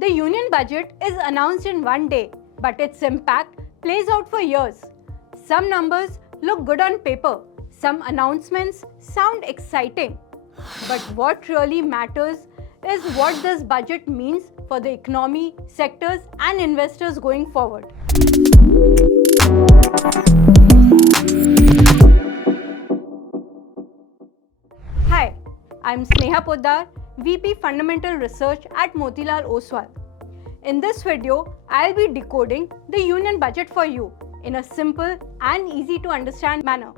The union budget is announced in one day, but its impact plays out for years. Some numbers look good on paper, some announcements sound exciting. But what really matters is what this budget means for the economy, sectors, and investors going forward. Hi, I'm Sneha Poddar, VP Fundamental Research at Motilal Oswal. In this video, I'll be decoding the union budget for you in a simple and easy to understand manner.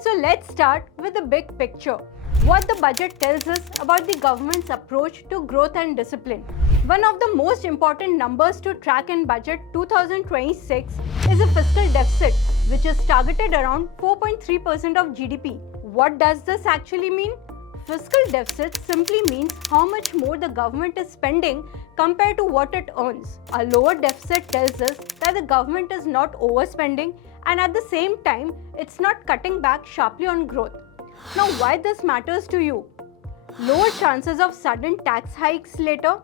So let's start with the big picture. What the budget tells us about the government's approach to growth and discipline. One of the most important numbers to track in budget 2026 is a fiscal deficit, which is targeted around 4.3% of GDP. What does this actually mean? Fiscal deficit simply means how much more the government is spending compared to what it earns. A lower deficit tells us that the government is not overspending and at the same time, it's not cutting back sharply on growth. Now, why this matters to you? Lower chances of sudden tax hikes later,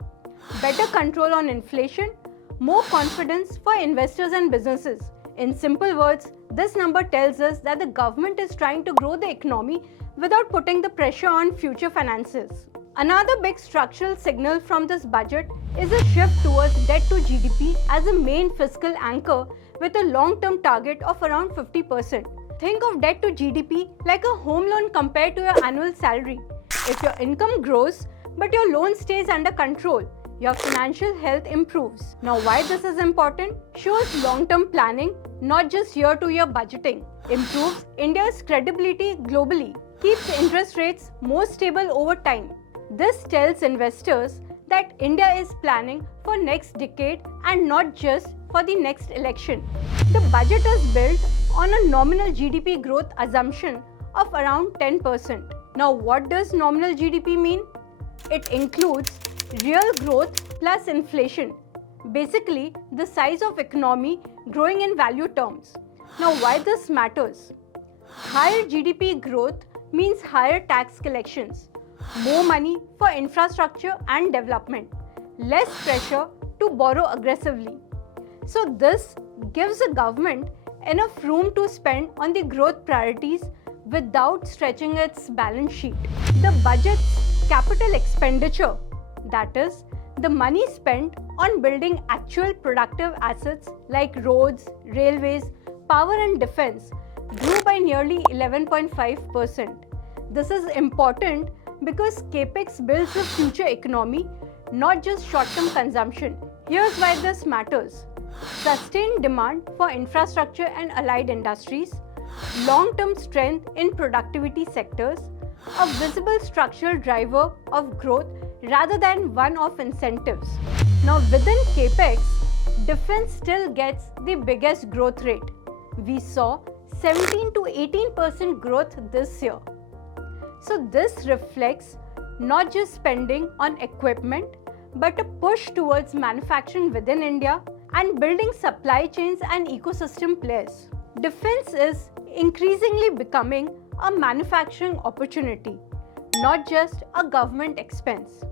better control on inflation, more confidence for investors and businesses. In simple words, this number tells us that the government is trying to grow the economy without putting the pressure on future finances. Another big structural signal from this budget is a shift towards debt to GDP as a main fiscal anchor with a long-term target of around 50%. Think of debt to GDP like a home loan compared to your annual salary. If your income grows but your loan stays under control, your financial health improves. Now, why this is important? Shows long-term planning, not just year-to-year budgeting. Improves India's credibility globally. Keeps interest rates more stable over time. This tells investors that India is planning for next decade and not just for the next election. The budget is built on a nominal GDP growth assumption of around 10%. Now, what does nominal GDP mean? It includes real growth plus inflation. Basically, the size of economy growing in value terms. Now, why this matters? Higher GDP growth means higher tax collections, more money for infrastructure and development, less pressure to borrow aggressively. So this gives the government enough room to spend on the growth priorities without stretching its balance sheet. The budget's capital expenditure, that is, the money spent on building actual productive assets like roads, railways, power and defense, grew by nearly 11.5%. This is important because CAPEX builds the future economy, not just short-term consumption. Here's why this matters. Sustained demand for infrastructure and allied industries, long-term strength in productivity sectors, a visible structural driver of growth rather than one-off incentives. Now, within CAPEX, defense still gets the biggest growth rate. We saw 17 to 18% growth this year. So this reflects not just spending on equipment, but a push towards manufacturing within India and building supply chains and ecosystem players. Defense is increasingly becoming a manufacturing opportunity, not just a government expense.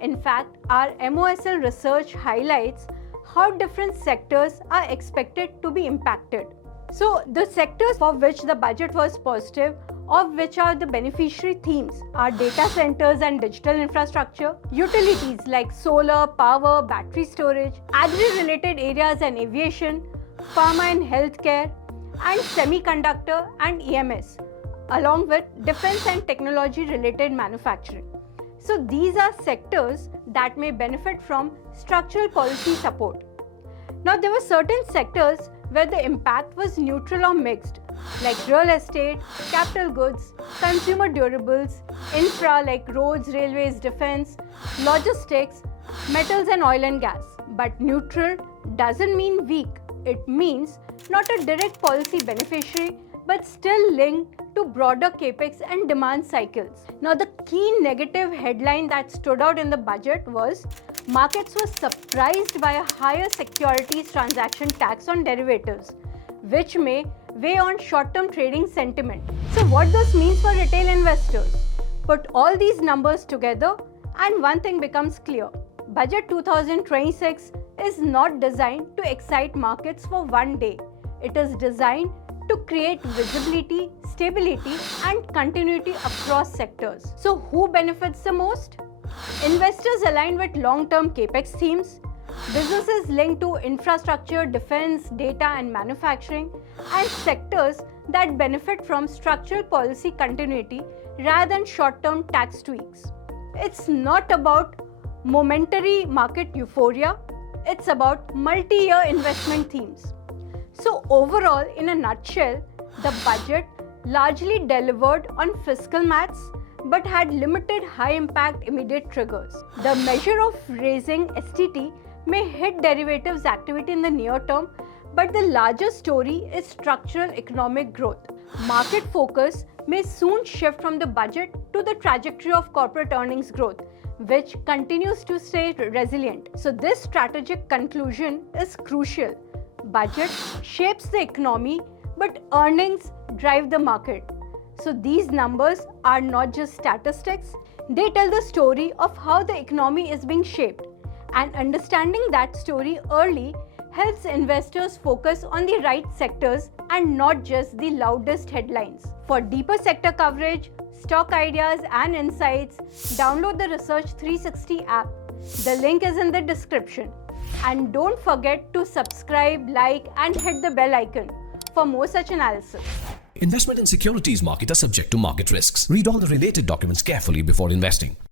In fact, our MOSL research highlights how different sectors are expected to be impacted. So, the sectors for which the budget was positive, of which are the beneficiary themes, are data centers and digital infrastructure, utilities like solar, power, battery storage, agri-related areas and aviation, pharma and healthcare, and semiconductor and EMS, along with defense and technology-related manufacturing. So these are sectors that may benefit from structural policy support. Now, there were certain sectors where the impact was neutral or mixed, like real estate, capital goods, consumer durables, infra like roads, railways, defense, logistics, metals and oil and gas. But neutral doesn't mean weak. It means not a direct policy beneficiary, but still linked to broader capex and demand cycles. Now, the key negative headline that stood out in the budget was markets were surprised by a higher securities transaction tax on derivatives, which may weigh on short-term trading sentiment. So what this means for retail investors? Put all these numbers together and one thing becomes clear. Budget 2026 is not designed to excite markets for one day. It is designed to create visibility, stability, and continuity across sectors. So, who benefits the most? Investors aligned with long-term capex themes, businesses linked to infrastructure, defense, data, and manufacturing, and sectors that benefit from structural policy continuity rather than short-term tax tweaks. It's not about momentary market euphoria, it's about multi-year investment themes. So overall, in a nutshell, the budget largely delivered on fiscal maths but had limited high-impact immediate triggers. The measure of raising STT may hit derivatives activity in the near term, but the larger story is structural economic growth. Market focus may soon shift from the budget to the trajectory of corporate earnings growth, which continues to stay resilient. So this strategic conclusion is crucial. Budget shapes the economy, but earnings drive the market. So these numbers are not just statistics, they tell the story of how the economy is being shaped. And understanding that story early helps investors focus on the right sectors and not just the loudest headlines. For deeper sector coverage, stock ideas and insights, download the Research 360 app. The link is in the description. And don't forget to subscribe, like, and hit the bell icon for more such analysis. Investment in securities market are subject to market risks. Read all the related documents carefully before investing.